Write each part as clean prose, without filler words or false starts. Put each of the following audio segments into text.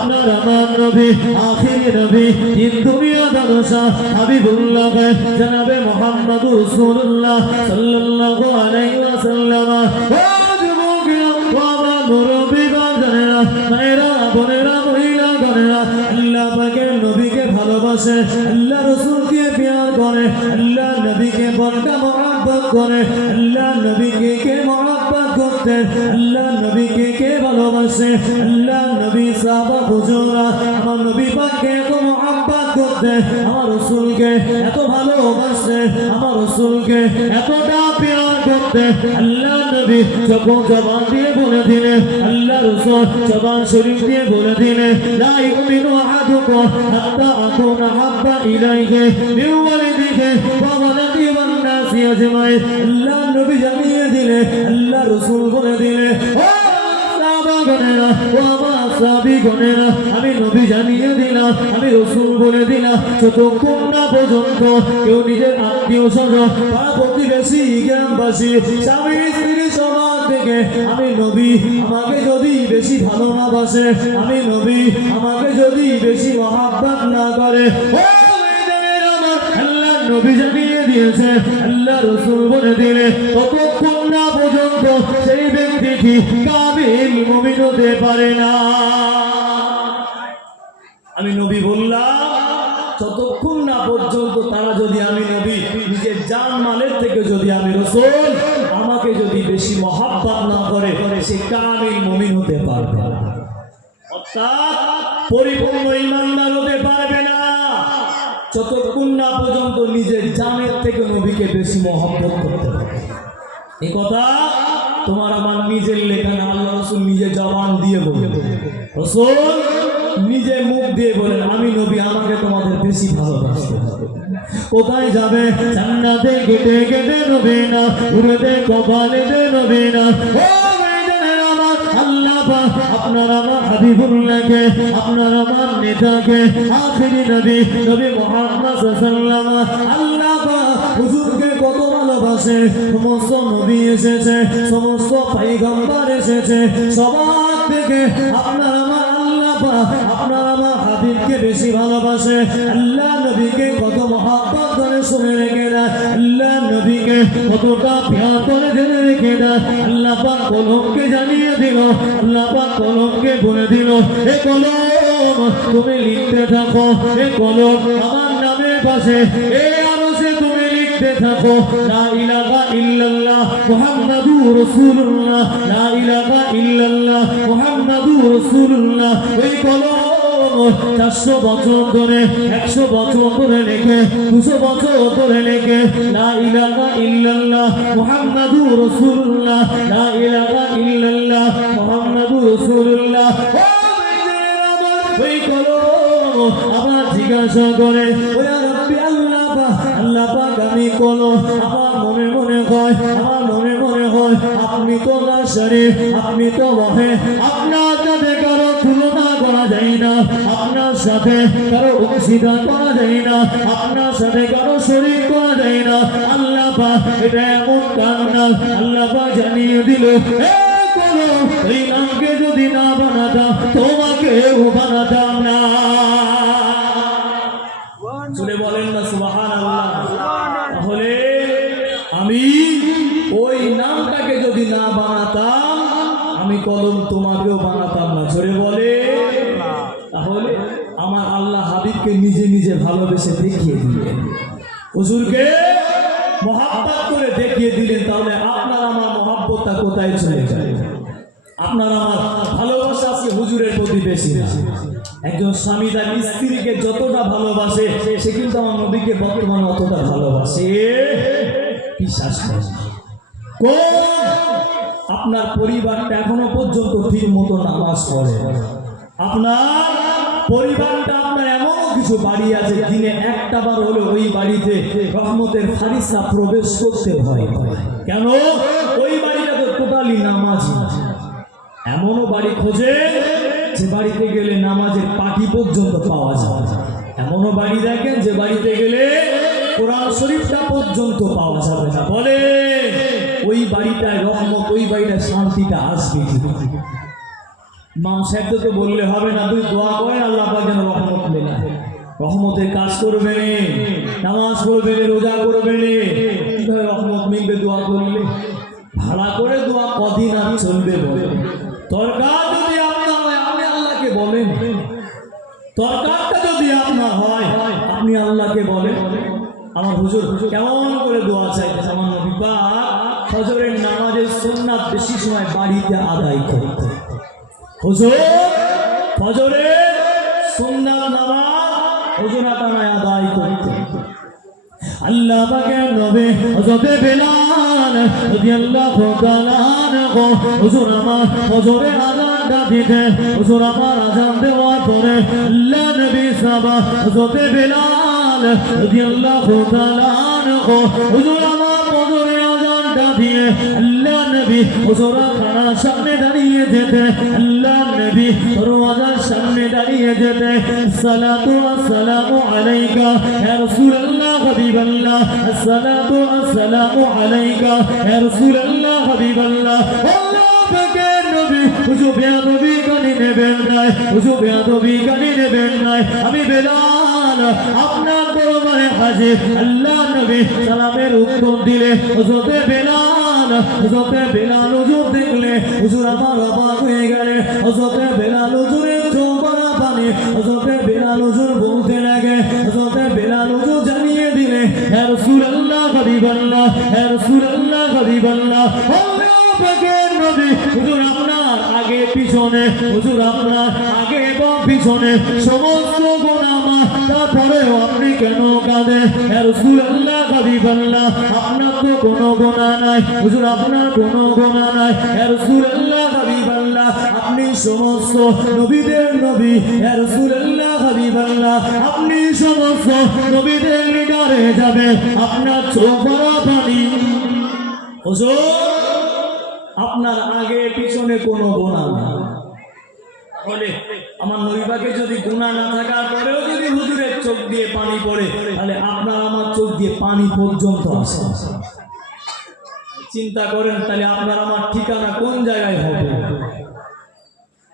আপনার আমার নবী আখির নবী তিন দুনিয়া দাদশা হাবিবুল্লাহ জনাবে মুহাম্মদুর রাসূলুল্লাহ সাল্লাল্লাহু আলাইহি ওয়াসাল্লাম। আল্লাহ পাকের নবীকে ভালোবাসে, আল্লাহ রাসূলকে প্যার করে, আল্লাহ নবীকে বড় মহব্বত করে, আল্লাহ নবীকে কে মহব্বত করতে, আল্লাহ নবীকে কে ভালোবাসে, আল্লাহ নবী সাহাবা হুজুরা আমার নবী পাককে এত মহব্বত করতে, আমার রাসূলকে এত ভালোবাসে, আমার রাসূলকে এতটা প্যার করতে, আল্লাহ নবী যখন জবান দিয়ে বলে দিলে, আল্লাহ রাসূল জবান শরীফ দিয়ে বলে দিলে, লা ইউমিনু আহাদুকুম হাত্তা আকুনা হাব্বা ইলাইহি মিন ওয়ালিদিহি ওয়া ওয়ালাদিহি ওয়ান নাসি আজমাইন। আল্লাহ নবী জানিয়ে দিলে, আল্লাহ রাসূল বলে দিলে, ও সাহাবাগণেরা, ও আমার সাহাবীগণেরা, আমি নবী জানিয়ে দিলাম, আমি রাসূল বলে দিলাম, যতক্ষণ না পর্যন্ত কেউ নিজের আত্মীয় স্বজন পাড়া প্রতিবেশী গ্রামবাসী স্বামী স্ত্রী সমাজ থেকে আমি নবী আমাকে যদি বেশি ভালো না বাসে, আমি নবী আমাকে যদি বেশি মহব্বত না করে, আল্লাহ নবী জানিয়ে দিয়েছে, আল্লাহ রাসূল বলে দিলে, ততক্ষণ না পর্যন্ত সেই ব্যক্তিটি কামিল মুমিন হতে পারে না। আমি নবী বললাম, ততক্ষণ না পর্যন্ত তারা যদি আমি নবী নিজের জান মালের থেকে যদি আমি রাসূল আমাকে যদি বেশি মহব্বত না করে, সে কামিল মুমিন হতে পারবে না, অর্থাৎ পরিপূর্ণ ঈমানদার হতে পারবে না, যতক্ষণ না পর্যন্ত নিজের জানের থেকে নবীকে বেশি মহব্বত করতে পারবে। এই কথা তোমার আমার নিজের লেখা না, আল্লাহ রাসূল নিজে জবান দিয়ে বলেন, রাসূল নিজে মুখ দিয়ে বলেন, আমি নবী আমাকে তোমাদের বেশি ভালোবাসতে হবে। কোথায় যাবে? জান্নাতে গেটে গেটে নবী না, উড়তে কপালে দে নবী না। ও মেয়েদের আমার আল্লাহ পাক আপনার আমার হাবিবুল্লাহকে, আপনার আমার নেতাকে, আখিরি নবী নবী মুহাম্মদ সাল্লাল্লাহু আলাইহি ওয়াসাল্লাম আল্লাহ পাক হুজুরকে কত ভালোবাসে। সমস্ত নবী এসেছে, সমস্ত পয়গম্বর এসেছে, সবার থেকে আপনার আমার আপনার আমার হাবিবকে বেশি ভালোবাসে। আল্লাহ নবীকে কত মহব্বত করে শুনে রেখে দেয়, আল্লাহ নবীকে কতটা প্যার করে জেনে রেখে দেয়। আল্লাহ পাক কলমকে জানিয়ে দিল, আল্লাহ পাক কলমকে বলে দিল, এ কলম তুমি লিখতে থাকো, এ কলম আমার নামের পাশে এ আরশে তুমি লিখতে থাকো, লা ইলাহা ইল্লাল্লাহ মুহাম্মাদুর রাসূলুল্লাহ, লা ইলাহা ইল্লাল্লাহ মুহাম্মাদুর রাসূলুল্লাহ। ওই কলম 400 বছর ধরে, 100 বছর ধরে লেখে, 200 বছর ধরে লেখে, লা ইলাহা ইল্লাল্লাহ মুহাম্মাদুর রাসূলুল্লাহ, লা ইলাহা ইল্লাল্লাহ মুহাম্মাদুর রাসূলুল্লাহ। ওই কলম আবার জিজ্ঞাসা করে, ও ইয়া রাব্বি আল্লাহ পাক আমি কলম আমার মনে মনে হয়, আমার মনে মনে হয় আপনি তো না শরীফ, আপনি তো ওয়াহিদ, আপনার সাথে কারো তুলনা করা যায় না, আপনার সাথে কারো অংশীদার করা যায় না, আপনার সাথে কারো শরীক করা যায় না। আল্লাহ পাক এটা এমন কান্না, আল্লাহ পাক জানিয়ে দিল, এই নামকে যদি না বানাতাম তোমাকেও বানাতাম না। শুনে বলেন না সুবহানাল্লাহ। তাহলে আমি ওই নামটাকে যদি না বানাতাম, আমি কলম তোমাকেও বানাতাম না। জোরে বলে। তাহলে আমার আল্লাহ হাবিবকে নিজে নিজে ভালোবেসে দেখিয়ে দিলেন, হুজুরকে মহব্বত করে দেখিয়ে দিলেন। তাহলে আপনার আমার মহব্বতটা কোথায় চলে যায়? আপনার আমার ভালোবাসা আজকে হুজুরের প্রতি বেশি না। একজন স্বামী তার স্ত্রীকে যতটা ভালোবাসে, সে কিন্তু আমার নবীকে বর্তমানে অতটা ভালোবাসে বিশ্বাস করে। আপনার পরিবারটা এখনো পর্যন্ত ঠিক মতো নামাজ পড়ে, আপনার পরিবারটা আপনার এমন কিছু বাড়ি আছে দিনে একটা বার হলে ওই বাড়িতে রহমতের ফারিস্তা প্রবেশ করতে হয়। কেন? ওই বাড়িটা তো টোটালি নামাজি। এমনও বাড়ি খোঁজে যে বাড়িতে গেলে নামাজের পাটি পর্যন্ত পাওয়া যায়, এমনও বাড়ি দেখেন যে বাড়িতে গেলে কোরআন শরীফটা পর্যন্ত পাওয়া যাবে না। বলে ওই বাড়িটায় রহমত, ওই বাড়িটায় শান্তিটা আসবে। ইমাম সাহেবকে বললে হবে না, তুই দোয়া রহমতের কাজ করবে নে, নামাজ পড়বে নে, রোজা করবে নে, কিভাবে রহমত মিলবে দোয়া করলে? ভাড়া করে দোয়া কদিন আর চলবে বলে? দরকার যদি আপনার হয় আপনি আল্লাহকে বলেন, দরকারটা যদি আপনার হয় আপনি আল্লাহকে বলেন। আমার হুজুর কেমন করে দোয়া চাইতে, আমার নবী পাক ফজরের নামাজের সুন্নাত বেশি সময় বাড়িতে আদায় করতে। হুজুর ফজরের সুন্নাত নামাজ হুজুরাতানায় আদায় করতে। আল্লাহ পাকের নবী হযরত বেলাল রাদিয়াল্লাহু তাআলা আনহু হুজুর আমার ফজরের আযানটা দিতে, হুজুর আমার আযান দেওয়ার পরে আল্লাহ নবী সাহাবা হযরত বেলাল রাদিয়াল্লাহু তাআলা আনহু হুজুর আমার ফজরের আযানটা দিয়ে আল্লাহ নবী হুজুর খানার সামনে দাঁড়িয়ে যেতে, আল্লাহ নবী দরওয়াজার সামনে দাঁড়িয়ে যেতে, সালাতু আসসালামু আলাইকা ইয়া রাসূলুল্লাহ হাবিবাল্লাহ, আসসালাতু আসসালামু আলাইকা ইয়া রাসূলুল্লাহ হাবিবাল্লাহ। আল্লাহ পাকের নবী হুজুর বেয়াদবি গানি নেবেন না, হুজুর বেয়াদবি গানি নেবেন না, আমি বেলাল আপনার দরবারে হাজির। আল্লাহ নবী সালামের উত্তর দিলে হযরত বেলাল হুজুর দেখলে হুজুর আমার অবাক হয়ে গেলে, হযরত বেলাল হুজুরের চোখ ভরা পানি, হযরত বেলাল হুজুর বলতে লাগে, হযরত বেলাল হুজুর জানিয়ে দিলে ইয়া রাসূলুল্লাহ হাবিবাল্লাহ, ইয়া রাসূলুল্লাহ হাবিবাল্লাহ। আল্লাহ পাকের নবী হুজুর আপনার আগে পিছনে, হুজুর আপনার আগে এবং পিছনে সমস্ত গুনাহ মাফ, তারপরেও আপনি কেন কাঁদেন? ইয়া রাসূলুল্লাহ হাবিবাল্লাহ আপনার তো কোনো গুনাহ নাই, হুজুর আপনার কোনো গুনাহ নাই। ইয়া রাসূলুল্লাহ হাবিবাল্লাহ আপনি সমস্ত নবীদের নবী, ইয়া রাসূলুল্লাহ হাবিবাল্লাহ আপনি সমস্ত নবীদের লিডারে যাবে, আপনার চোখ ভরা পানি। হুজুর আপনার আগে পিছনে কোনো গুনাহ নাই, বলে আমার নবী পাকের যদি গুনাহ না থাকার পরেও যদি হুজুরের চোখ দিয়ে পানি পড়ে, তাহলে আপনার আমার চোখ দিয়ে পানি পর্যন্ত আসে। চিন্তা করেন তাহলে আপনার আমার ঠিকানা কোন জায়গায় হবে?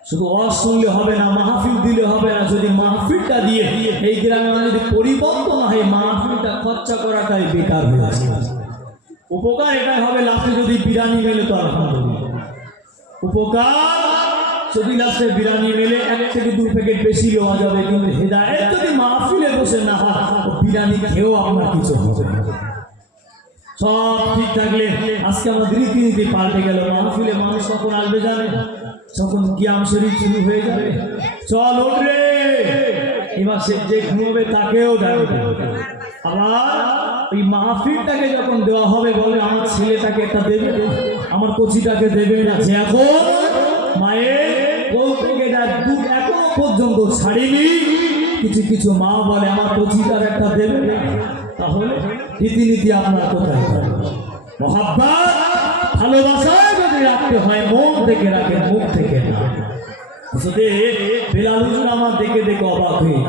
শুধু ওয়াজ শুনলে হবে না, মাহফিল দিলে হবে না। যদি মাহফিলটা দিয়ে এই গ্রামে যদি পরিবর্তন হয়, মাহফিলটা খরচা করাটাই বেকার হয়ে আসে। উপকার এটাই হবে, লাস্টে যদি বিরিয়ানি মেলে তো আলহামদুলিল্লাহ উপকার, যদি লাস্টে বিরিয়ানি মেলে 1 থেকে 2 প্যাকেট বেশি নেওয়া যাবে, কিন্তু হেদায়েত যদি মাহফিলে বসে না হয় বিরিয়ানি খেয়েও আপনার কিছু হবে না। সব ঠিক থাকলে আজকে আমাদের রীতিনীতি পাল্টে গেল। মাহফিলে মানুষ কখন আসবে জানে? যখন কিয়াম শরীফ শুরু হয়ে যাবে। চল ওঠ রে, এবার সে যে ঘুমোবে তাকেও ডাকবে। আবার ওই মাহফিলটাকে যখন দেওয়া হবে বলে আমার ছেলেটাকে একটা দেবে, আমার কচিটাকে দেবে না। যে এখন মায়ের কোল থেকে দুধ এখনো পর্যন্ত ছাড়িনি, কিছু কিছু মা বলে আমার কচিটার একটা দেবে। তাহলে রীতিনীতি আপনার কোথায়? মহাব্বত ভালোবাসায় যদি রাখতে হয় মন থেকে রাখেন, মুখ থেকে না। বেলাল হুজুর আমার দেখে দেখে অবাক হয়ে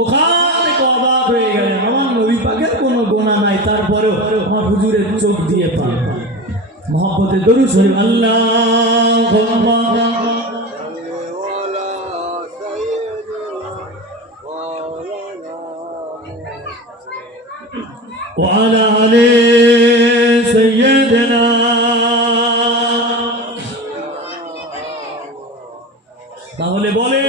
ওখান থেকে অবাক হয়ে গেলেন। আমার নবী পাকের কোনো গোনা নাই, তারপরেও আমার হুজুরের চোখ দিয়ে পান। মহব্বতে দরুদ শরীফ আল্লাহুম্মা وعلى آل سيدنا। তাহলে বলে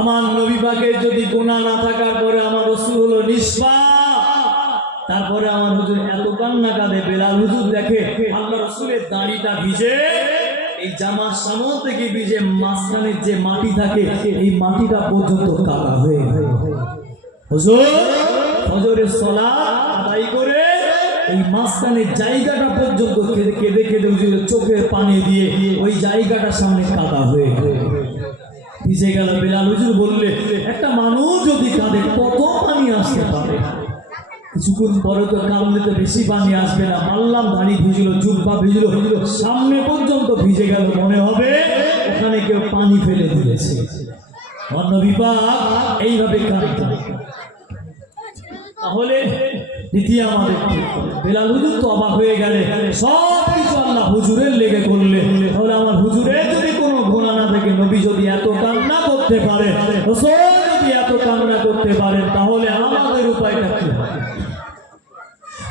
আমার নবী পাকের যদি গুনাহ না থাকার পরে আমার রাসূল হলো নিষ্পাপ, তারপরে আমার হুজুর এত কান্না কাঁদে। বেলাল হুজুর দেখে আল্লাহ রাসূলের দাড়িটা ভিজে, এই জামার সামনে থেকে ভিজে, মাঝখানের যে মাটি থাকে এই মাটিটা পর্যন্ত কাদা হয়ে যায়। হুজুর ফজরের সালাত আদায় করে এই মাঝখানের জায়গাটা পর্যন্ত কেঁদে কেঁদে হুজুরের চোখের পানি দিয়ে ওই জায়গাটার সামনে কাদা হয়ে ভিজে গেল। বেলাল হুজুর বললে একটা মানুষ যদি কাঁদে কত পানি আসতে পারে? কিছুক্ষণ পরে তো কারণে তো বেশি পানি আসবে না। মারলাম দাড়ি ভিজল, জুব্বা ভিজল, সামনে পর্যন্ত ভিজে গেল, মনে হবে ওখানে কেউ পানি ফেলে দিয়েছে। নবী পাক এইভাবে কাঁদতেন। তাহলে দ্বিতীয় আমাদের বেলাল হুজুর তো অবাক হয়ে গেলে, সব কিছু আল্লাহ হুজুরের লেগে করলে। তাহলে আমার হুজুরের যদি কোনো গুনাহ না থাকে, নবী যদি করতে পারে, রাসূল যদি এত কান্না করতে পারেন, তাহলে আমাদের উপায়টা কি হবে?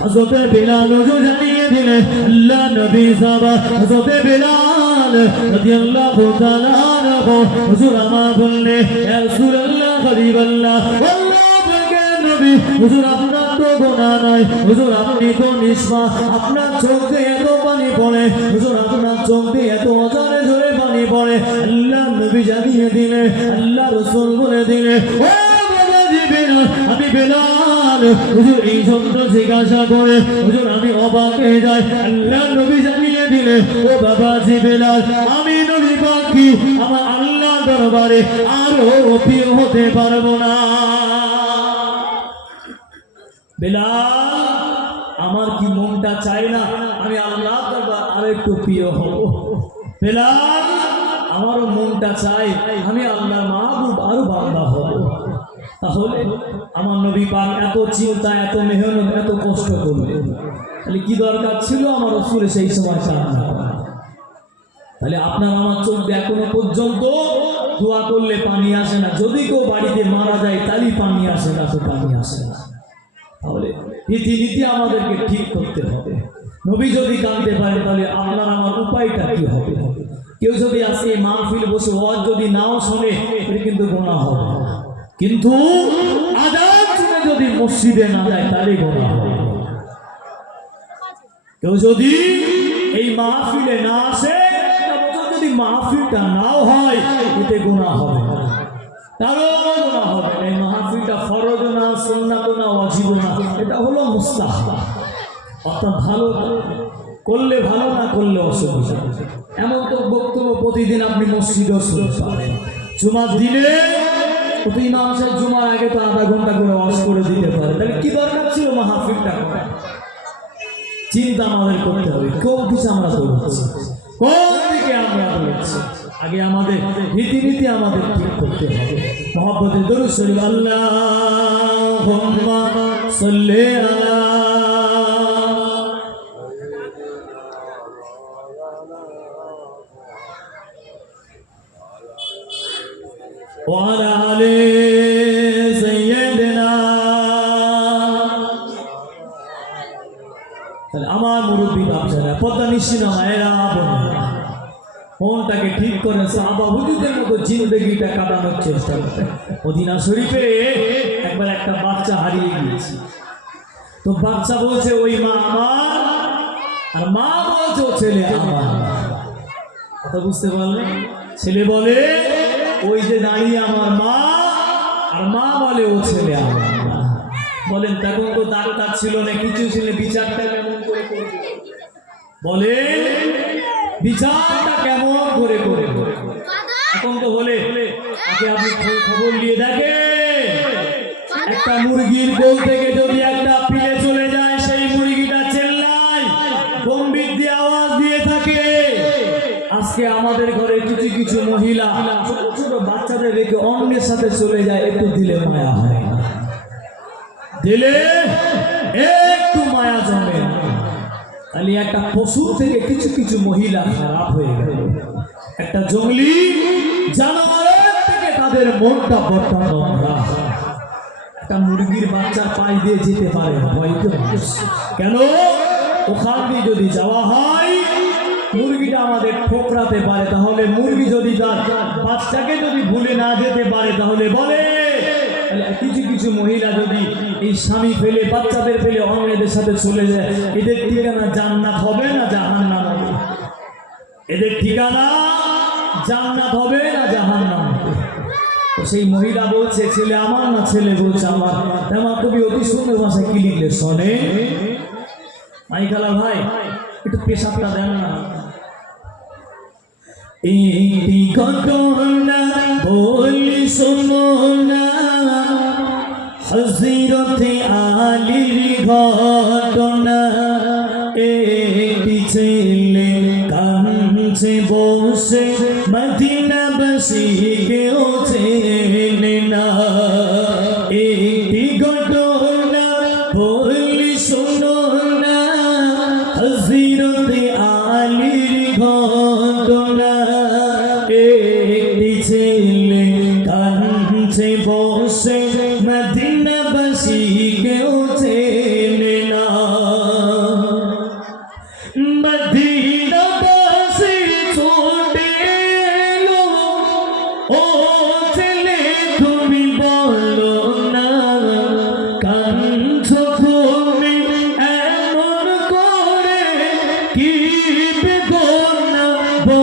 হযরতে বিলাল হুজুর জানিয়ে দিলেন, আল্লাহ নবী সাহাবা হযরতে বিলাল রাদিয়াল্লাহু তাআলা আনহু হুজুর আমার বললেন, ইয়া রাসূলুল্লাহ হাবিবাল্লাহ, আল্লাহ পাকের নবী হুজুর, আপনার তো গুনাহ নাই হুজুর, আপনি তো নিষ্পাপ, আপনার চোখ দিয়ে এত পানি পড়ে হুজুর, আপনার চোখ দিয়ে এত অজানে ঝরে পানি পড়ে। আল্লাহ নবী জানিয়ে দিলেন, আল্লাহ রাসূল বলে দিলেন, ও বাবাজি বিলাল, আমি বিলাল হুজুর এই শব্দ জিজ্ঞাসা করে হুজুর আমি অবাক হয়ে যাই। আল্লাহ নবী জানিয়ে দিলেন, ও বাবাজি বিলাল, আমি নবী পাকি আমার আল্লাহ দরবারে আরো প্রিয় হতে পারবো না। বিলাল, আমার কি মনটা চায় না আমি আল্লাহ দরবার আরো একটু প্রিয় হব? বিলাল, আমারও মনটা চাই আমি আল্লাহর মাহবুব আরো বান্দা হব। তাহলে আমার নবী পাক এত চিন্তা, এত মেহনত, এত কষ্ট করলেন, তাহলে কি দরকার ছিল আমার রাসূলের সেই সময় কান্না করা? তাহলে আপনার আমার চোখ দিয়ে এখনো পর্যন্ত দোয়া করলে পানি আসে না, যদি কেউ বাড়িতে মারা যায় তাহলে পানি আসে না, তো পানি আসে না। তাহলে রীতিনীতি আমাদেরকে ঠিক করতে হবে। নবী যদি কাঁদতে পারে, তাহলে আপনার আমার উপায়টা কি হবে? কেউ যদি আসে মাহফিল বসে ওয়াজ যদি নাও শোনে, এটা কিন্তু গুনাহ হবে, কিন্তু আযান শুনে যদি মসজিদে না যায় তাহলে গুনাহ হবে। কেউ যদি এই মাহফিলে না আসে, যদি মাহফিলটা নাও হয়, এতে গুনাহ হবে, তারও গুনাহ হবে। এই মাহফিলটা ফরজ না, সুন্নাত না, ওয়াজিব না, এটা হলো মুস্তাহাব, অর্থাৎ ভালো করলে ভালো, না করলে অসুবিধা। এমন তো বক্তব্য প্রতিদিন আপনি মসজিদে শুনতে পাবেন। জুমার দিনে প্রতি ইমাম সাহেব জুমার আগে তো আধা ঘন্টা করে ওয়াজ করে দিতে পারে, তাহলে কি দরকার ছিল মাহফিলটা করা? চিন্তা আমাদের করতে হবে, কোন কিছু আমরা করছি, কোন দিকে আমরা বলছি। আগে আমাদের রীতিনীতি আমাদের ঠিক করতে হবে। মহব্বতে দরুদ শরীফ, আল্লাহুম্মা সাল্লি আলা ওয়ালা আলি সাইয়্যিদিনা। তাহলে আমার মুরব্বী বাপসারা, পদ্মা নিশিনা মায়েরা বোনেরা, মনটাকে ঠিক করে সাহাবা হুজুরদের মতো জিন্দেগিটা কাটানোর চেষ্টা করতে। মদিনা শরীফে একবার একটা বাচ্চা হারিয়ে গিয়েছে, তো বাচ্চা বলছে ওই মা আমার, আর মা বলছে ও ছেলে আমার। কথা বুঝতে পারলেন? ছেলে বলে ওই যে দাঁড়িয়ে আমার মা, আর মা বলে ও ছেলে আমার। বলেন তখন তো ডাক্তার ছিল না, কিছু ছিল, বিচারটা কেমন করে করবে? বলে বিচারটা কেমন করে করে? এখন তো বলে আগে আপনি খবর নিয়ে দেখে, একটা মুরগির গোল থেকে যদি একটা পিলে চলে যায়, সেই মুরগিটা চেল্লায়, গম্ভীর দিয়ে আওয়াজ দিয়ে থাকে। আজকে আমাদের ঘরে কিছু কিছু মহিলা ছোট ছোট বাচ্চাদের রেখে অন্যের সাথে চলে যায়, একটু দিলে মায়া হয় না, দিলে একটু মায়া জমে না। তাহলে একটা পশু থেকে কিছু কিছু মহিলা খারাপ হয়ে গেল, একটা জঙ্গলি জানোয়ারের থেকে তাদের মনটা বড্ড নোংরা। একটা মুরগির বাচ্চা পায়ে দিয়ে যেতে পারে হয়তো, কেন? ওখান দিয়ে যদি যাওয়া হয়, মুরগিটা আমাদের ঠোকরাতে পারে। তাহলে মুরগি যদি তার বাচ্চাকে যদি ভুলে না যেতে পারে, তাহলে বলে কিছু কিছু মহিলা যদি এই স্বামী ফেলে, বাচ্চাদের ফেলে অন্যদের সাথে চলে যায়, এদের ঠিকানা জান্নাত হবে না জাহান্নাম হবে? এদের ঠিকানা জান্নাত হবে না জাহান্নাম হবে? তো সেই মহিলা বলছে ছেলে আমার না, ছেলে বলছে আমার। আমার কবি অতি সুন্দর ভাষায় কি লিখলে শোনে, মাইকালা ভাই একটু পেশাবটা দেন না। এই ঘটনা বলি শোনো না, হযরতে আলীর ঘটনা। একটি ছেলে কাঁদছে বসে, মদিনাবাসী কেউ চেনে না। একটি ঘটনা বলি শোনো না, হযরতে আলীর ঘটনা। একটি ছেলে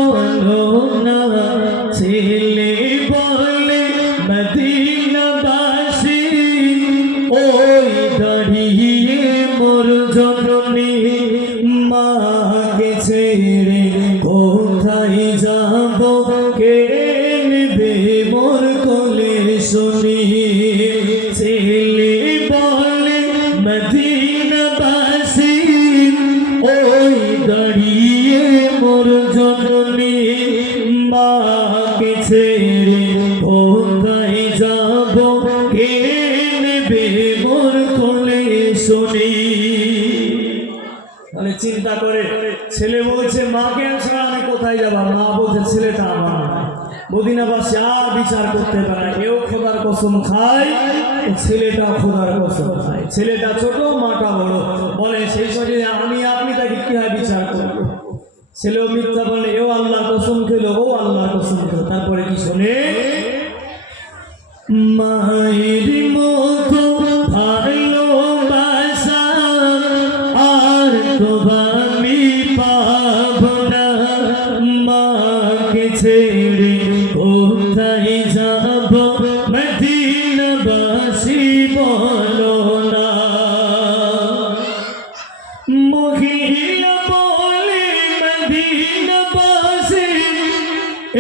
বলো না ছেলে বলে মদিনাবাসী ওই দাঁড়িয়ে মোর জননী মাকে ছেড়ে কোথায় যাব কে নেবে মোর কোলে শুনি ছেলে বলে মদিনাবাসী ওই দাঁড়িয়ে মোর জননী মাকে ছেড়ে কোথায় যাব কে নেবে মোর কোলে শুনি। তাহলে চিন্তা করে ছেলে বলছে মাকে ছাড়া আমি কোথায় যাব, মা বলছে ছেলেটা আমার মদিনাবাসী আর বিচার করতে পারে না, এও খোদার কসম খায় ছেলেটা খোদার কসম খায়, ছেলেটা ছোট মাটা বড়, বলে সেই সময় আমি আপনি তাকে কিভাবে বিচার করবো, ছেলেও মিথ্যা বলে এও আল্লাহর কসম খেলো ও আল্লাহর কসম খেলো। তারপরে কি শোনে, মায়ের মতো ভালোবাসা আর তো আমি পাব না, মাকে ছেড়ে কোথায় যাব মদিনাবাসী বলো না। মহিলা বলে মদিনাবাসী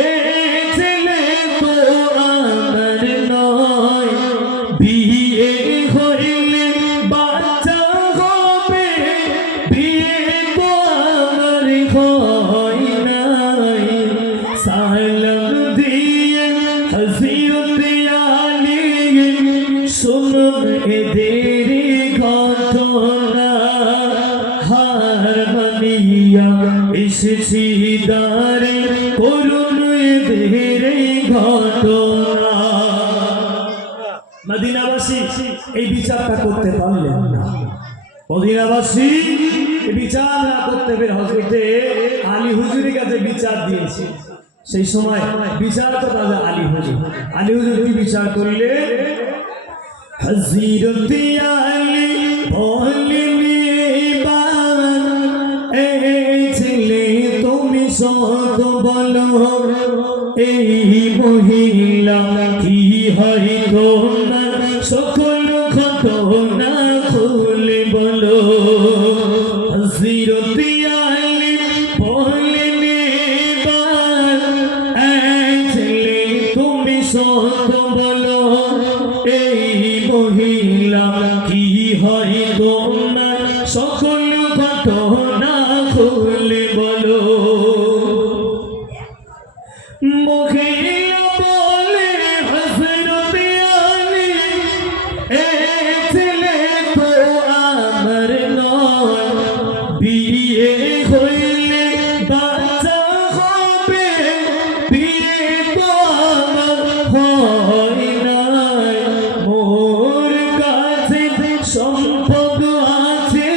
এ ছেলে তো আমার নয়, বিয়ে হইলে বাচ্চা হবে, বিয়ে তো আমার হয় নাই। সালাম দিয়ে হযরত আলী শুনুন এদের ঘটনা, হার মানিয়া এসেছি দাঁড়ে করুন এদের ঘটনা। মদিনাবাসী এই বিচারটা করতে পারলেন না, মদিনাবাসী এই বিচার না করতে পেরে হযরতে আলী হুজুরের কাছে বিচার দিয়েছে। সেই সময় বিচার তো রাজা আলী হুজুর, আলী হুজুর কি বিচার করলে, হযরত আলী বললেন এই ছেলে তুমি সত বলো, এই মহিলা কি হয় তোমার সকল ঘটনা খুলে বলো। হযরত আলী বললেন এই ছেলে তুমি সত বলো, এই মহিলা কি হয় তোমার সকল ঘটনা খুলে বলো। মহিলা বলে হযরত আলী এ ছেলে তো আমার নয়, বিয়ে হইলে বাচ্চা হবে, বিয়ে তো আমার হয় নাই। মোর কাছে সম্পদ আছে,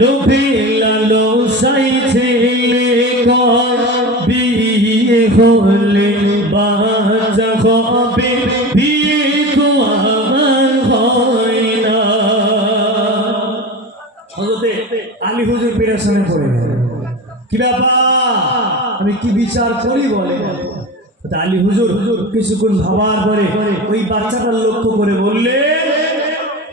লোভে লালসায় ছেলে কর, বিয়ে হলে বাচ্চা হবে, বিয়ে তো আমার হয় না। হযরতে আলী হুজুর পেরেশানে পড়ে গেলেন, কি ব্যাপার আমি কি বিচার করি বলে। আলী হুজুর কিছুক্ষণ ভাবার পরে ওই বাচ্চাটার লক্ষ্য করে বললে,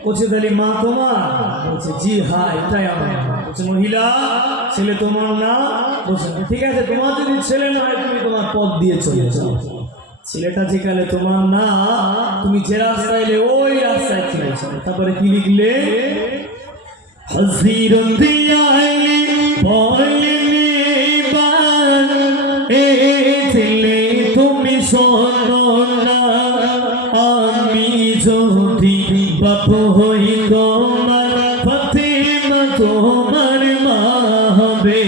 বলছে তাহলে মা তোমার, বলছে জি হ্যাঁ এটাই আমার। বলছে মহিলা ছেলে তোমার না, বলছে ঠিক আছে তোমার যদি ছেলে না হয় তুমি তোমার পথ দিয়ে চলে যাও, ছেলেটা যেখানে তোমার না তুমি যে রাস্তায় এলে ওই রাস্তায় চলে যাও। তারপরে কি লিখলে, হযরত আলী বললেন এই ছেলে তুমি শোনো না, আমি যদি বাপ হই তোমার ফাতেমা তোমার মা হবে,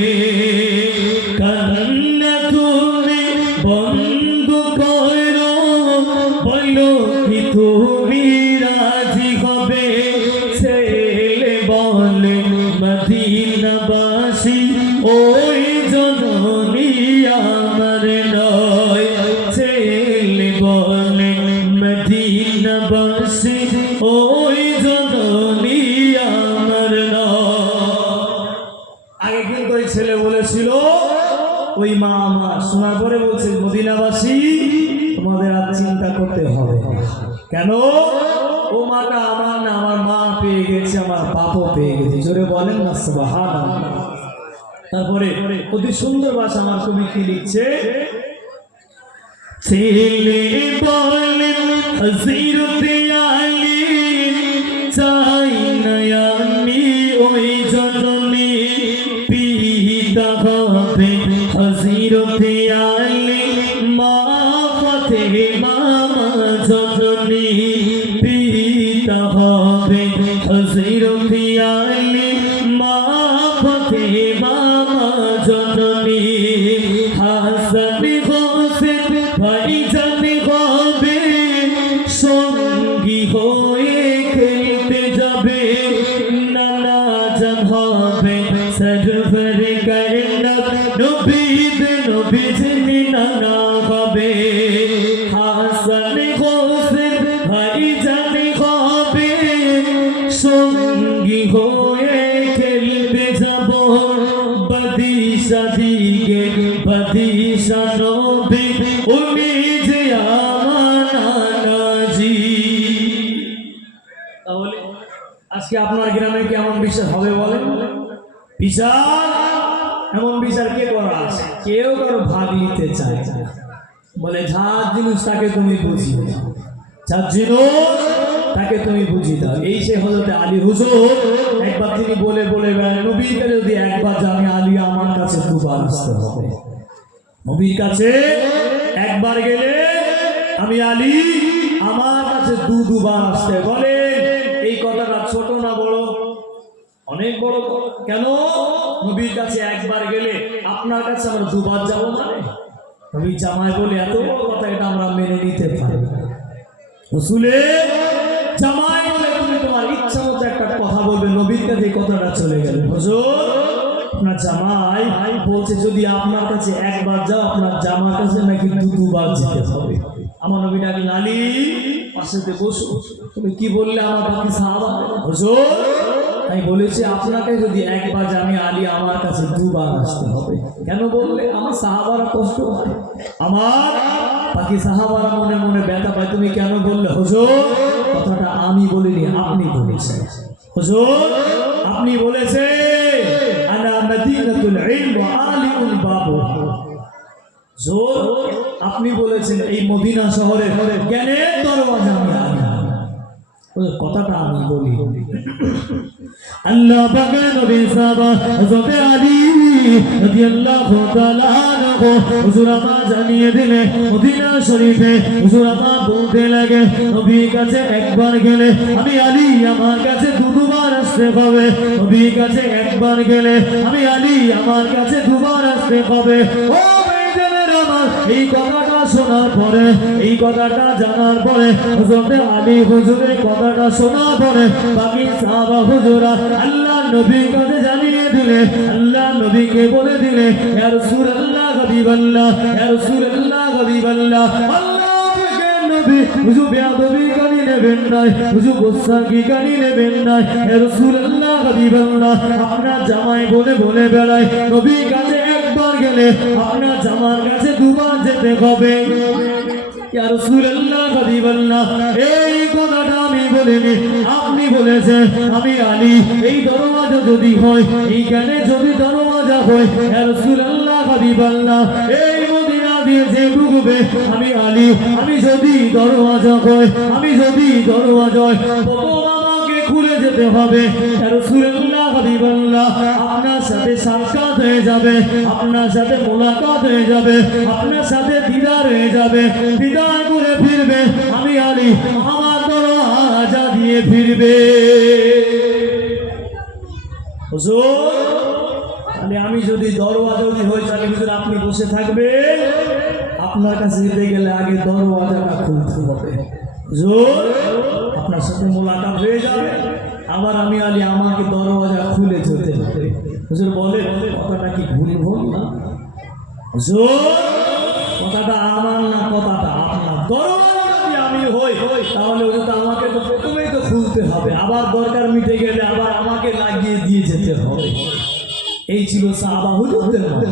কান্না তুমি বন্ধ করো, বলো কি তুমি রাজি হবে। ছেলে বলে মদিনাবাসী ওই জননী আমার নয়, ছেলে বলে মদিনাবাসী ওই জননী আমার নয়। আগে কিন্তু ওই ছেলে বলেছিল ওই মা আমার, শোনার পরে বলছে মদিনাবাসী তোমাদের আর চিন্তা করতে হবে না। কেন? ও মাটা আমার না, আমার মা পেয়ে গেছে, আমার বাপও পেয়ে গেছে। জোরে বলেন না সুবহানাল্লাহ। তারপরে অতি সুন্দর ভাষা আমার কবি কি লিখছে, ছেলে বলেন হযরতে আলী চাই না আমি ওই জননী পিতা হবে হযরতে আলী মা ফাতেমা জননী পিতা হবে হযরতে আলী মা ফাতেমা জননী হাসান হোসেন ভাইজান হবে সঙ্গী হয়ে খেলতে যাবে নানা জান হবে সরবরে কায়নাত নবীদের নানা হবে হাসান হোসেন ভাইজান হবে সঙ্গী হয়ে খেলতে যাব বাদিশা দিকে বাদিশা নবী উনি যে আমার নানাজি। তাহলে আজকে আপনার গ্রামে কেমন বিচার হবে বলেন? বিচার এমন বিচার কে করা আছে? কেউ কারো ভাগ নিতে চায় না। বলে যার জিনিস তাকে তুমি বুঝিয়ে দাও, যার জিনিস তাকে তুমি বুঝিয়ে দাও। এই সে হযরত আলী হুজুর একবার তিনি বলে বেড়ান, নবীর কাছে যদি একবার জানি আলী আমার কাছে দুবার আসতে হবে। নবীর কাছে একবার গেলে আমি আলী আমার কাছে দুবার আসতে বলে। এই কথাটা ছোট না বড়? অনেক বড়। কেন? নবীর কাছে একবার গেলে আপনার কাছে আমরা দুবার যাবো মানে নবী জামাই বলে এত বড় কথা, এটা আমরা মেনে নিতে পারি। রাসূলের জামাই বলে তুমি তোমার ইচ্ছা মতো একটা কথা বলবে, নবীর কাছে কথাটা চলে গেল। হুজুর আপনার জামাই বলছে যদি আপনার কাছে একবার যাও আপনার জামার কাছে নাকি দুবার যেতে হবে। আমার নবী ডাকলেন আলী পাশেতে বসো। তুমি কি বললে আমার বাকি সাহাবা? হুজুর আমি বলেছি আপনাকে যদি একবার জানি আলী আমার কাছে দুবার আসতে হবে। কেন বললে? আমার সাহাবারা কষ্ট হয়, আমার বাকি সাহাবারা মনে মনে ব্যথা পায়। তুমি কেন বললে? হুজুর কথাটা আমি বলিনি, আপনি বলেছেন। হুজুর আপনি বলেছেন আনা মদিনাতুল ইলম ওয়া আলিউল বাবু। হুজুর আপনি বলেছেন এই মদিনা শহরে জ্ঞানের দরওয়াজা আমি আলী। কথাটা আমি বলি। আল্লাহ পাকের নবী সাহাবা হযরত আলী রাদিয়াল্লাহু তাআলা আনহু হুজুর আমার জানিয়ে দিলে মদিনা শরীফে হুজুর আমার বলতে লাগে নবীর কাছে একবার গেলে আমি আলী আমার কাছে দুবার আসতে হবে। নবীর কাছে একবার গেলে আমি আলী আমার কাছে দুবার আসতে হবে। ও এই কথাটা শোনার পরে, এই কথাটা জানার পরে হযরত আলী হুজুরের কথাটা শোনার পরে বাকি সাহাবা হুজুরা আল্লাহ নবীর কাছে জানিয়ে দিলে, আল্লাহ নবীকে বলে দিলে ইয়া রাসূলুল্লাহ হাবিবাল্লাহ, ইয়া রাসূলুল্লাহ হাবিবাল্লাহ, আল্লাহ পাকের নবী হুজুর বেয়াদবি কানি নেবেন না, হুজুর গোস্তাকি কানি নেবেন না। ইয়া রাসূলুল্লাহ হাবিবাল্লাহ আপনার জামাই বলে বেড়ায় নবীর কাছে একবার গেলে আপনার জামার কাছে দুবার যেতে হবে। ইয়া রাসূলুল্লাহ হাবিবাল্লাহ এই কথাটা আমি বলিনি, আপনি বলেছেন। আমি আলী এই দরওয়াজা যদি হয়, এই জ্ঞানে যদি দরওয়াজা হয়, ইয়া রাসূলুল্লাহ হাবিবাল্লাহ এই মদিনা দিয়ে যে ঢুকবে আমি আলী, আমি যদি দরওয়াজা হয়, আমি যদি দরওয়াজা হয় আমাকে খুলে যেতে হবে। ইয়া রাসূলুল্লাহ হাবিবাল্লাহ আপনার সাথে সাক্ষাৎ হয়ে যাবে, আপনার সাথে মোলাকাত হয়ে যাবে, আপনার সাথে দিদার হয়ে যাবে। দিদার করে ফিরবে আমি আলী, আমার দরওয়াজা দিয়ে ফিরবে। হুজুর তাহলে আমি যদি দরওয়াজা যদি হয়ে যাবে হুজুর আপনি বসে থাকবে, আপনার কাছে যেতে গেলে আগে দরওয়াজাটা খুলতে হবে। হুজুর আপনার সাথে মোলাকাত হয়ে যাবে, আবার আমি আলী আমাকে দরওয়াজা খুলে যেতে হবে। হুজুর বলে কথাটা কি ভুল না? হুজুর কথাটা আমার না, কথাটা আপনার। দরওয়াজা যদি আমি হই তাহলে হুজুর আমাকে তো প্রথমেই তো খুলতে হবে, আবার দরকার মিটে গেলে আবার আমাকে লাগিয়ে দিয়ে যেতে হবে। এই ছিল সাহাবা হুজুরদের মত।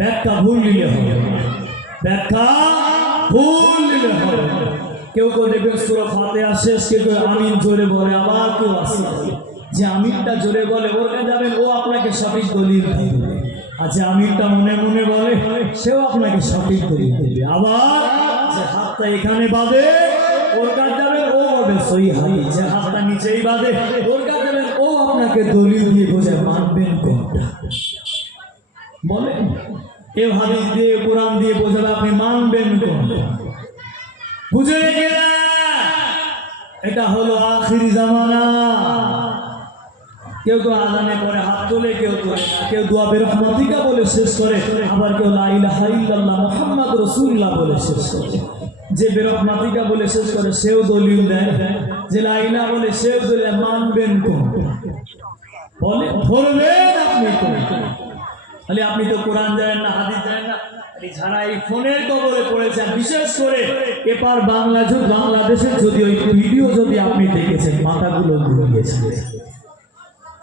ব্যাখ্যা ভুল নিলে হবে, ব্যাখ্যা ভুল নিলে হবে। কেউ কেউ দেখবেন সূরা ফাতিহা শেষ কেউ কেউ আমিন জোরে বলে, আবার কেউ আছে যে আমিনটা জোরে বলে, ওর কাছে যাবেন ও আপনাকে সঠিক দলিল দেবে। আচ্ছা আমিনটা মনে মনে বলে সেও আপনাকে সঠিক দলিল দেবে। আবার যে হাতটা এখানে বাঁধে ওর কাছে যাবেন ও বলবে সহিহ হাদিস, যে হাতটা নিচেই বাঁধে ওর কাছে যাবেন ও আপনাকে দলিল দিয়ে বোঝে মানবেন কোনটা। বলে এ হাদিস দিয়ে কোরআন দিয়ে বোঝাবে আপনি মানবেন কোনটা। বুঝে রেখে এটা হলো আখির জামানা। কেউ কেউ আযানে করে হাত তোলে, কেউ কেউ দুআ বিরহমাতিকা বলে শেষ করে, আবার কেউ লা ইলাহা ইল্লাল্লাহ মুহাম্মাদুর রাসূলুল্লাহ বলে শেষ করে। যে বিরহমাতিকা বলে শেষ করে সেও দলিল দেয়, যে লা ইলাহা বলে সেও দলিল। মানবেন কোনটা? বলে ধরবেন আপনি কোনটা। তাহলে আপনি তো কোরআন জানেন না, হাদিস জানেন না, যারা এই ফোনের কবলে পড়েছেন, বিশেষ করে এপার বাংলাদেশের যদি ওই ভিডিও যদি আপনি দেখেছেন মাথাগুলো ঘুরিয়েছেন,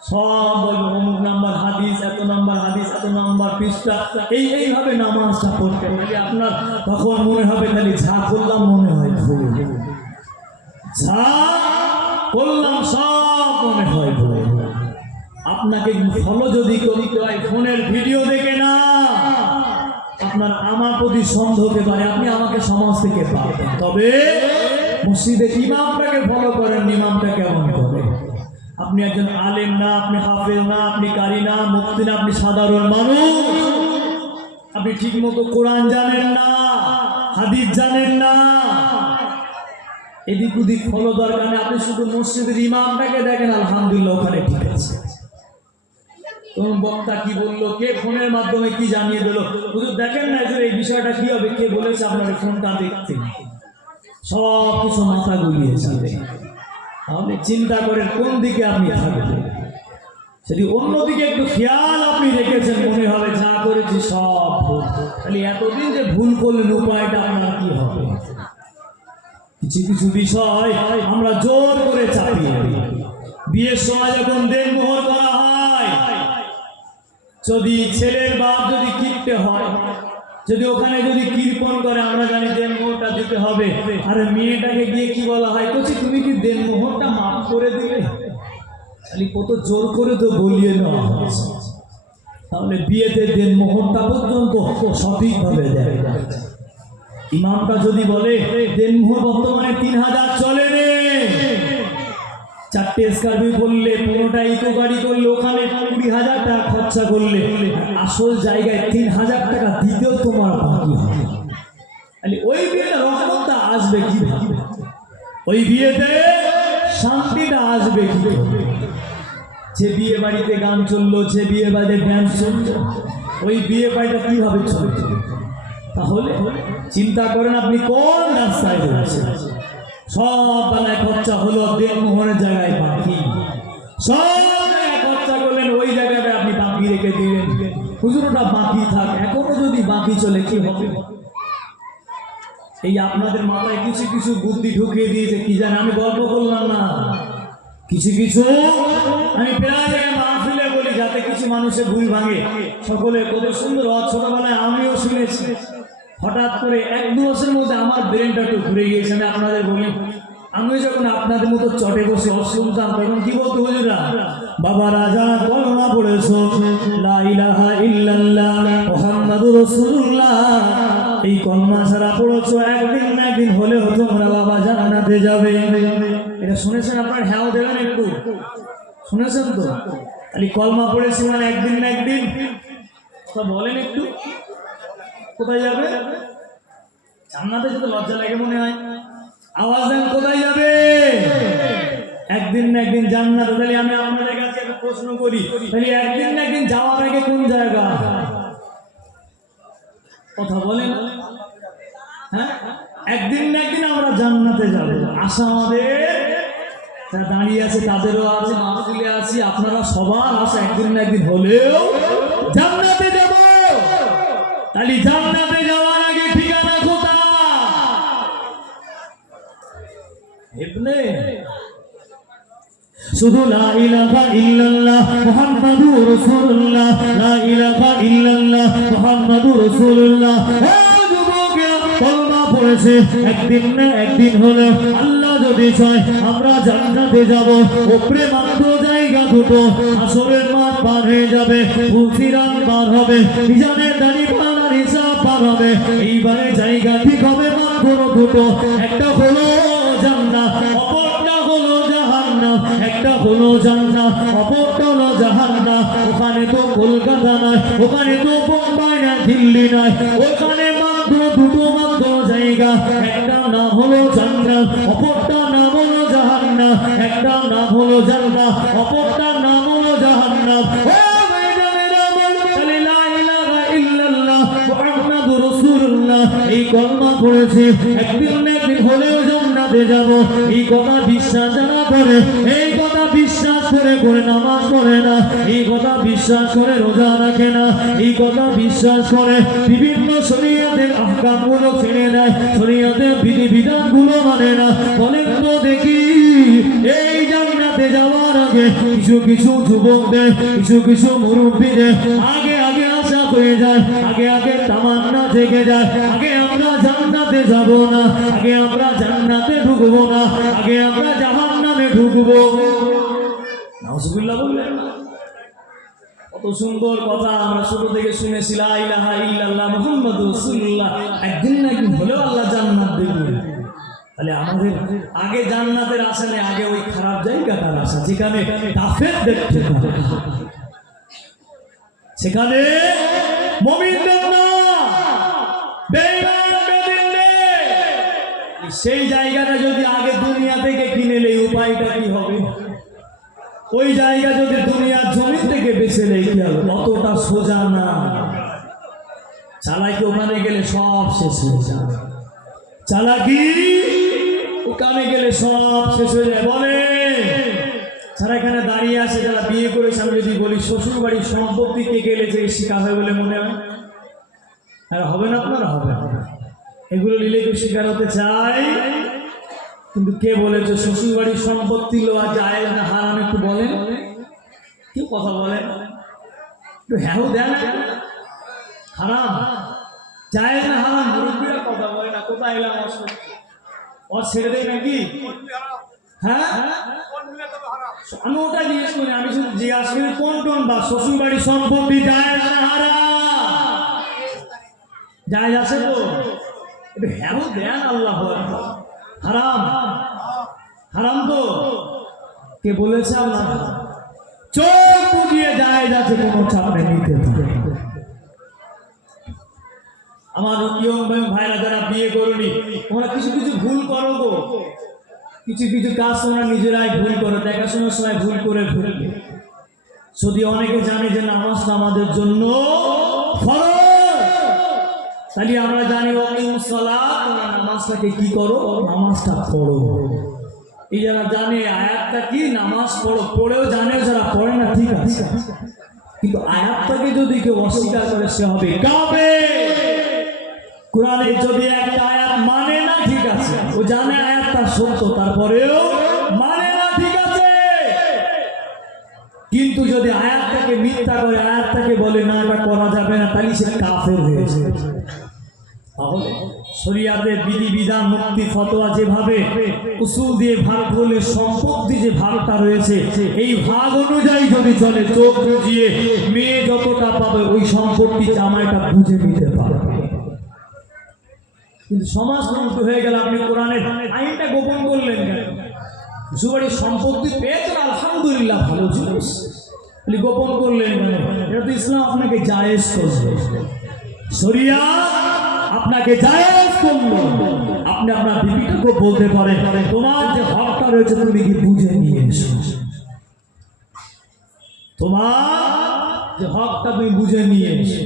সব বলবো অমুক নাম্বার হাদিস, এত নাম্বার হাদিস, এত নাম্বার পৃষ্ঠা, এইভাবে নামাজটা পড়তে পারি আপনার তখন মনে হবে খালি যা করলাম মনে হয় ভুল, যা করলাম সব মনে হয় ভুল। আপনাকে ফলো যদি করি ফোনের ভিডিও দেখে না, আপনার আমার প্রতি সন্দেহ হতে পারে, আপনি আমাকে সমাজ থেকে পাবেন। তবে মসজিদে ইমামটাকে ফলো করেন, ইমামটা কেমন করে। আপনি একজন আলেম না, আপনি হাফেজ না, আপনি কারি না, মুফতি না, আপনি সাধারণ মানুষ, আপনি ঠিক মতো কোরআন জানেন না, হাদিস জানেন না, এদিক ওদিক ফলো দরকার নেই। আপনি শুধু মসজিদের ইমামটাকে দেখেন, আলহামদুলিল্লাহ ওখানে ঠিক আছে। কোন বক্তা কি বললো, কে ফোনের মাধ্যমে কি জানিয়ে দিল, হুজুর দেখেন না যে এই বিষয়টা কি হবে, কে বলেছে আপনার ফোনটা দেখতে, সব কিছু মাথা গুলিয়েছে। তাহলে চিন্তা করেন কোন দিকে আপনি থাকবেন। যদি অন্যদিকে একটু খেয়াল আপনি রেখেছেন, মনে হবে যা করেছি সব ভুল। খালি এতদিন যে ভুল করলেন উপায়টা আপনার কি হবে। কিছু কিছু বিষয় আমরা জোর করে চাপিয়ে দিই। বিয়ের সময় যখন দেনমোহর করা হয়, যদি ছেলের বাপ যদি কিনতে হয়, যদি ওখানে যদি কীর্তন করে, আমরা জানি দেনমোহরটা দিতে হবে। আর মেয়েটাকে গিয়ে কি বলা হয়, বলছি তুমি কি দেনমোহরটা মাফ করে দিলে, খালি কত জোর করে তো বলিয়ে নেওয়া হয়েছে। তাহলে বিয়েতে দেনমোহরটা পর্যন্ত সঠিকভাবে দেয়। ইমামটা যদি বলে দেনমোহর বর্তমানে 3000 চলে রে, 4টে স্কর্পিও করলে, 15টা ইকো গাড়ি করলে, ওখানে 20,000 টাকা খরচা করলে, আসল জায়গায় 3000 টাকা দিতেও তোমার বাকি হবে। তাহলে ওই বিয়েতে রহমতটা আসবে কিভাবে, ওই বিয়েতে শান্তিটা আসবে কিভাবে। যে বিয়ে বাড়িতে গান চললো, যে বিয়ে বাড়িতে ড্যান্স চললো, ওই বিয়ে বাড়িটা কিভাবে চলছে। তাহলে চিন্তা করেন আপনি কোন রাস্তায় রয়েছেন। সব বেলায় খরচা হলো, দেনমোহরের জায়গায় বাকি, সব জায়গায় খরচা করলেন, ওই জায়গাটা আপনি বাকি রেখে দিলেন। হুজুর ওটা বাকি থাক, এখনো যদি বাকি চলে কি হবে। এই আপনাদের মাথায় কিছু কিছু বুদ্ধি ঢুকিয়ে দিয়েছে, কি জানে, আমি গল্প করলাম না, কিছু কিছু আমি প্রায় মাহফিলে বলি যাতে কিছু মানুষের ভুল ভাঙে। সকলে কত সুন্দর, ছোটবেলায় আমিও শুনেছি। হঠাৎ করে 1-2 বছরের মধ্যে আমার ব্রেনটা একটু ঘুরে গিয়েছে। আমি আপনাদের বলি, আমি যখন আপনাদের মতো চটে বসে শুনতাম তখন কি বলতো হুজুরা, বাবা রাজা কলমা পড়েছো, লা ইলাহা ইল্লাল্লাহ মুহাম্মাদুর রাসূলুল্লাহ, এই কলমা ছাড়া পড়েছো, একদিন না একদিন হলেও তোমরা বাবা জান্নাতে যাবে। এটা শুনেছেন আপনার? হ্যাঁ দেবেন একটু, শুনেছেন তো? খালি কলমা পড়েছি মানে একদিন না একদিন, তো বলেন একটু কোথায় যাবে? জান্নাতে যেতে লজ্জা লাগে মনে হয়, আওয়াজ দেন কোথায় যাবে? একদিন না একদিন জান্নাতে। তাহলে আমি আপনাদের কাছে একটা প্রশ্ন করি, তাহলে একদিন না একদিন যাওয়ার আগে কোন জায়গা? কথা বলেন। হ্যাঁ, একদিন না একদিন আমরা জান্নাতে যাব, আশা আমাদের যারা দাঁড়িয়ে আছে তাদেরও আছে, মাহফিলে আছি, আপনারা সবার আশা একদিন না একদিন হলেও জান্নাতে যাব। তাহলে জান্নাতে যাওয়ার আগে ঠিকানা কোথায়? ইবনে শুধু লা ইলাহা ইল্লাল্লাহ মুহাম্মাদুর রাসূলুল্লাহ, লা ইলাহা ইল্লাল্লাহ মুহাম্মাদুর রাসূলুল্লাহ। ও যুবকেরা, কলমা পড়েছে, একদিন না একদিন হলো আল্লাহ যদি চায় আমরা জান্নাতে যাব। উপরে মাত্র জায়গা দুটো, আসরের মাঠ পার হয়ে যাবে, ফুলসিরাত পার হবে, মিজানের দাড়ি পাল্লার হিসাব পার হবে। এইবারে জায়গা ঠিক হবে মাত্র দুটো, একটা হলো জান্নাত, অপরটা হলো জাহান্নাম। একটা হলো জান্নাত, অপরটা হলো জাহান্নাম। ওখানে তো কলকাতা নয়, ওখানে তো বোম্বাই না, দিল্লি নয়, ওখানে মাত্র দুটো মাত্র জায়গা। একটা নাম হলো জান্নাত, অপরটা নাম হলো জাহান্নাম। একটা নাম হলো জান্নাত, অপরটা নাম হলো জাহান্নাম। ও ভাইজানেরা আমার, তাহলে লা ইলাহা ইল্লাল্লাহ মুহাম্মাদুর রাসূলুল্লাহ এই কলমা পড়েছে, একদিন না একদিন হলেও জান্নাতে যাব। এই কথা বিশ্বাস যারা করে, এই কথা বিশ্বাস করে করে নামাজ পড়ে না, এই কথা বিশ্বাস করে রোজা রাখে না, এই কথা বিশ্বাস করে বিভিন্ন শরীয়তের আহকামগুলো ছেড়ে দেয়, শরীয়তের বিধিবিধানগুলো মানে না, বলেন তো দেখি এই জান্নাতে যাওয়ার আগে কিছু কিছু যুবকদের, কিছু কিছু মুরব্বীদের আগে আগে আশা হয়ে যায়, আগে আগে তামান্না জেগে যায়, আগে আমরা জান্নাতে যাব না, আগে আমরা জান্নাতে ঢুকবো না, আগে আমরা জাহান্নামে ঢুকবো। নাউজুবিল্লাহ বললেন না? কত সুন্দর কথা আমরা ছোট থেকে শুনেছি, লা ইলাহা ইল্লাল্লাহ মুহাম্মাদুর রাসূলুল্লাহ। একদিন না একদিন হলেও আল্লাহ জান্নাত দেবে। তাহলে আমাদের আগে জান্নাতের আশা নেই, আগে ওই খারাপ জায়গাটার আশা, যেখানে কাফের দেখতে পাবে, সেখানে মুমিনদের না, বেঈমান বেদিনদের। সেই জায়গাটা যদি আগে দুনিয়া থেকে কিনে নেই, উপায়টা কি হবে? ওই জায়গা যদি দুনিয়ার জমি থেকে বেছে নেই, কি হবে? অতটা সোজা না। চালাকি ওখানে গেলে সব শেষ হয়ে যাবে, চালাকি ওখানে গেলে সব শেষ হয়ে যায়। বলে যারা এখানে দাঁড়িয়ে আছে, যারা বিয়ে করেছে, আমি যদি বলি শ্বশুর বাড়ির সম্পত্তি কে গেলে যে শিকার হয় বলে মনে হয়? আর হবে না আপনারা? হবে। এগুলো নিলে কেউ শিকার হতে চায়? কিন্তু কে বলেছে শ্বশুর বাড়ির সম্পত্তি লোয়া যায় না হারাম? একটু বলেন, কি কথা বলেন? একটু হ্যাঁ দেন। হারাম যায় না হারাম? মুরব্বীরা কথা বলে না। কোথায় এলাম? ও ছেড়ে দেয় নাকি? হ্যাঁ, আমি ওটা জিজ্ঞেস করি, আমি শুধু জিজ্ঞাসা করি কোন কোন বা শ্বশুর বাড়ির সম্পত্তি যায় না হারাম? যায় আছে তো? একটু হ্যাঁ দেন। আল্লাহ হারাম, হারাম তো কে বলেছে? আল্লাহ। চোখ বুঝিয়ে যায় যাচ্ছে, কোনো চাপে নিতে পারে। আমার ইয়ং ভাইরা যারা বিয়ে করনি, তোমরা কিছু কিছু ভুল করো গো, কিছু কিছু কাজ তোমরা নিজেরাই ভুল করো, দেখাশোনার সময় ভুল করে ফেলবে। যদি অনেকে জানে যে নামাজটা আমাদের জন্য ফরজ, তাহলে আমরা জানি ওয়াকিমুস সালাত, তোমরা নামাজটাকে কি করো? নামাজটা পড়ো। এই যারা জানে আয়াতটা কি, নামাজ পড়ো, পড়েও জানে, যারা পড়ে না ঠিক আছে, কিন্তু আয়াতটাকে যদি কেউ অস্বীকার করে সে হবে কাফের। কোরআনে যদি একটা আয়াত মানে না ঠিক আছে, ও জানে আয়াতটা সত্য, তারপরেও মানে না ঠিক আছে, কিন্তু যদি আয়াতটাকে মিথ্যা করে, আয়াতটাকে বলে না এটা করা যাবে না, তাহলে সে কাফের হয়েছে। তাহলে শরিয়াতের বিধিবিধান, মুক্তি, ফতোয়া যেভাবে উসুল দিয়ে ভাগ করলে সম্পত্তি যে ভাগটা রয়েছে, এই ভাগ অনুযায়ী যদি চলে, চোখ বুঝিয়ে মেয়ে যতটা পাবে ওই সম্পত্তি জামাইটা বুঝে নিতে পারবে। কিন্তু সমাজ ধ্বংস হয়ে গেল, আপনি কোরআনের আইনটা গোপন করলেন কেন? শ্বশুরবাড়ির সম্পত্তি পেয়েছেন, আলহামদুলিল্লাহ, ভালো জিনিস, গোপন করলেন কেন? এটা তো ইসলাম আপনাকে জায়েজ করবে, শরিয়াত আপনাকে জায়েজ করলো। আপনি আপনার বিবিটাকে বলতে পারেন, তোমার যে হকটা রয়েছে তুমি কি বুঝে নিয়ে এসো, তোমার যে হকটা তুমি বুঝে নিয়ে এসো।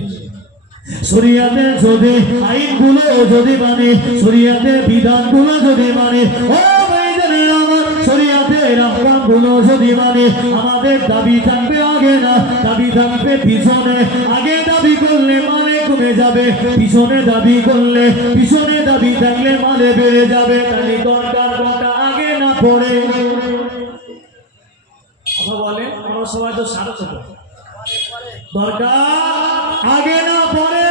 শরিয়াতের যদি আইনগুলো যদি মানে, শরিয়াতের বিধানগুলো যদি মানে, ও ভাইজানেরা আমার, শরিয়াতের আহকামগুলো যদি মানে, আমাদের দাবি থাকবে আগে না, দাবি থাকবে পিছনে। আগে দাবি করলে মানে কমে যাবে, পিছনে দাবি করলে, পিছনে দাবি থাকলে মানে বেড়ে যাবে। তাহলে দরকার কোনটা? আগে না পরে? সবাই তো স্বার্থ দরকার আগে না পরে।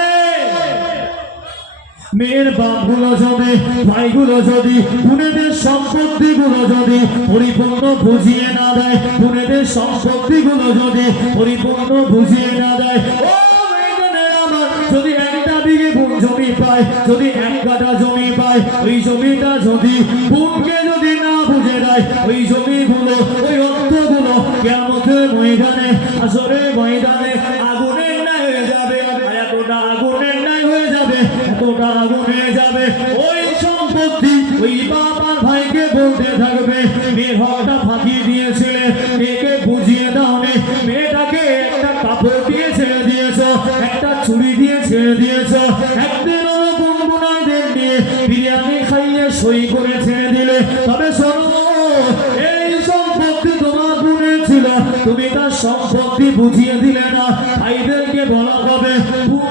মেয়ের বাপগুলো যদি, ভাইগুলো যদি বোনেদের সম্পত্তিগুলো যদি পরিপূর্ণ বুঝিয়ে না দেয়, বোনেদের সম্পত্তিগুলো যদি পরিপূর্ণ বুঝিয়ে না দেয়, ও মেয়েদের আমার যদি একটা বিঘে জমি পায়, যদি এক কাঠা জমি পায়, ওই জমিটা যদি বোনকে যদি না বুঝে দেয়, ওই জমিগুলো ওই অর্থগুলো কিয়ামতের ময়দানে, হাসরের ময়দানে আগুনের ন্যায় হয়ে যাবে। এতটা আগুনের ন্যায় হয়ে যাবে, এতটা আগুন হয়ে যাবে। ওই সম্পত্তি ওই বাপ আর ভাইকে বলতে থাকবে, মেয়ের হকটা ফাঁকি দিয়েছিলে, মেয়েকে বুঝিয়ে দাও নে, মেয়েটাকে একটা কাপড় দিয়ে ছেড়ে দিয়েছ, একটা ছুরি দিয়ে ছেড়ে দিয়েছ, একদিন ওরা বোনবোনাইদের নিয়ে বিরিয়ানি খাইয়ে সই করে ছেড়ে দিলে। তবে শোনো, এই সম্পত্তি তোমার বোনের ছিল, তুমি তার সম্পত্তি বুঝিয়ে দিলে না। ভাইদেরকে বলা হবে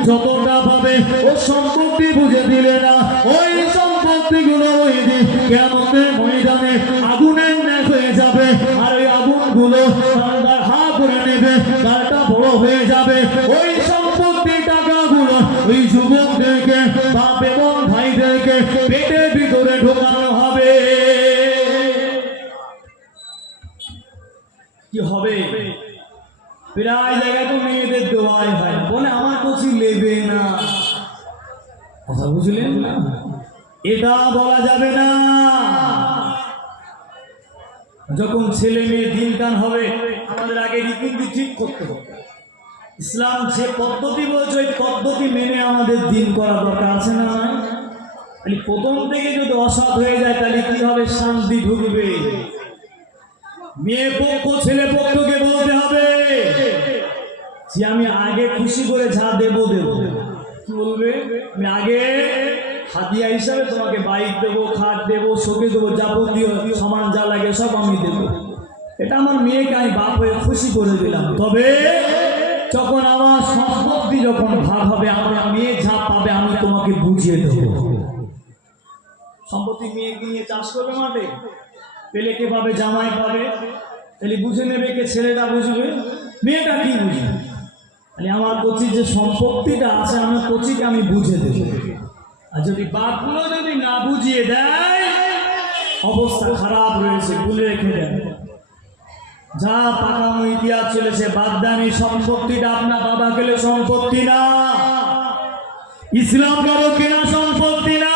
যতটা পাবে ও সম্পত্তি বুঝে দিলে না, ওই সম্পত্তিগুলো ওই দিন কিয়ামতের ময়দানে আগুনের ন্যায় হয়ে যাবে। আর ওই আগুনগুলো তার হা করে নেবে, তারটা বড় হয়ে যাবে। ওই সম্পত্তি টাকাগুলো ওই যুবকদেরকে, বাপ এবং ভাইদেরকে পেটের ভিতরে ঢোকানো হবে। কি হবে? প্রায় জায়গায় তো মেয়েদের দোয়াই হয়, বলে আমার কচি লেবে না। কথা বুঝলেন না? এটা বলা যাবে না। যখন ছেলে মেয়ে দিনকান হবে, আমাদের আগে রীতিনীতি ঠিক করতে হবে। ইসলাম যে পদ্ধতি বলছে, ওই পদ্ধতি মেনে আমাদের দিন করা দরকার আছে না? প্রথম থেকে যদি অসৎ হয়ে যায়, তাহলে কি হবে? শান্তি ঢুকবে। মেয়ে পক্ষ ছেলে পক্ষকে বলতে হবে যে আমি আগে খুশি করে যা দেবো দেবো। কি বলবে? আমি আগে হাদিয়া হিসাবে তোমাকে বাইক দেবো, খাট দেবো, শোকে দেবো, যাবতীয় সামান যা লাগে সব আমি দেবো। এটা আমার মেয়েকে আমি বাপ হয়ে খুশি করে দিলাম। তবে যখন আমার সম্পত্তি যখন ভাগ হবে, আমার মেয়ে যা পাবে আমি তোমাকে বুঝিয়ে দেবো। সম্পত্তি মেয়েকে নিয়ে চাষ করবে মাঠে, পেলে কে পাবে? জামাই পাবে। তাহলে বুঝে নেবে কে? ছেলেটা বুঝবে, মেয়েটা কি বুঝবে? তাহলে আমার কচির যে সম্পত্তিটা আছে, আমার কচিকে আমি বুঝে দেব। আর যদি বাপগুলো যদি না বুঝিয়ে দেয়, অবস্থা খারাপ রয়েছে, ভুলে রেখে দেন। যা পাকানো ইতিহাস চলেছে, বাদদানি সম্পত্তিটা আপনার বাবা গেলে সম্পত্তি না, ইসলাম কারো কেনা সম্পত্তি না।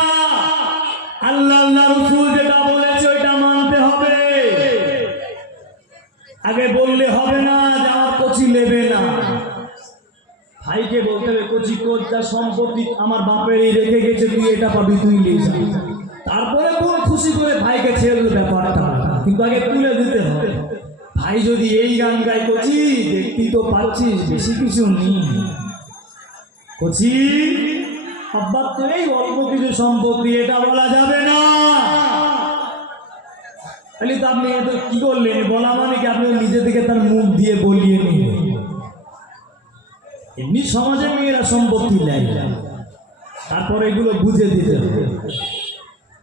আল্লাহ আল্লাহ রাসূল যেটা বলেছে ওইটা মানতে হবে। আগে বললে হবে না যে আমার কচি নেবে না। ভাইকে বলতে হবে, কচি তোর যা সম্পত্তি আমার বাপের এই রেখে গেছে, তুই এটা পাবি, তুই নিয়ে যা। তারপরে বোন খুশি করে ভাইকে ছেড়ে দিল ব্যাপারটা, কিন্তু আগে তুলে দিতে হবে। ভাই যদি এই গান গায়, কচি দেখতেই তো পাচ্ছিস বেশি কিছু নেই, কচি আব্বার তো এই অল্প কিছু সম্পত্তি, এটা বলা যাবে না। তাহলে তো আপনি এটা কি করলেন? বলা মানে কি আপনি নিজে থেকে তার মুখ দিয়ে বলিয়ে নিলেন। এমনি সমাজে মেয়েরা সম্পত্তি নেয়, তারপরে এগুলো বুঝে দিতে হবে।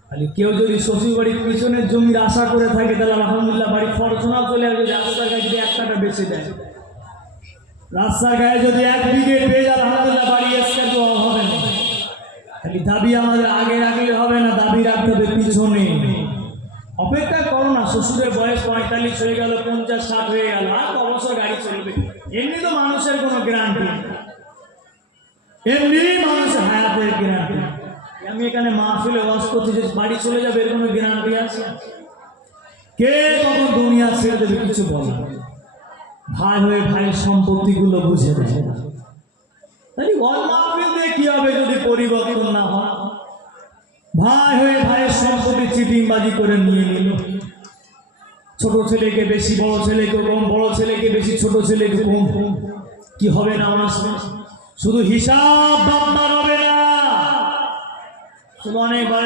খালি কেউ যদি শ্বশুর বাড়ির পিছনের জমির আশা করে থাকে, তাহলে আলহামদুলিল্লাহ বাড়ি ফরচুনাও চলে আসবে। রাস্তার গায়ে যদি এক কাটা বেঁচে দেয়, রাস্তার গায়ে যদি এক বিঘে পেয়ে যায়, আলহামদুলিল্লাহ বাড়ি এসে তো হবে না। খালি দাবি আমাদের আগে রাখলে হবে না, দাবি রাখতে হবে পিছনে। অপেক্ষা করো না, শ্বশুরের বয়স 45 হয়ে গেল, 50-60 হয়ে গেল, আর অবসর গাড়ি চলবে। এমনি তো মানুষের কোনো গ্যারান্টি, এমনি মানুষের হায়াতের গ্যারান্টি। আমি এখানে মাহফিলে ওয়াজ করছি যে বাড়ি চলে যাবে, এর কোনো গ্যারান্টি আছে? কে কখন দুনিয়া ছেড়ে দেবে কিছু বলে? ভাই হয়ে ভাইয়ের সম্পত্তিগুলো বুঝে দেয়। তাহলে মাহফিল দিয়ে কি হবে যদি পরিবর্তন না হয়? ভাই হয়ে ভাইয়ের সম্পত্তি চিটিংবাজি করে নিয়ে নিল। ছোট ছেলেকে বেশি, বড় ছেলেকে কম, বড় ছেলেকে বেশি, ছোট ছেলেকে কম। কি হবে না? আমার শুধু হিসাব বাম্বার হবে না, শুধু অনেকবার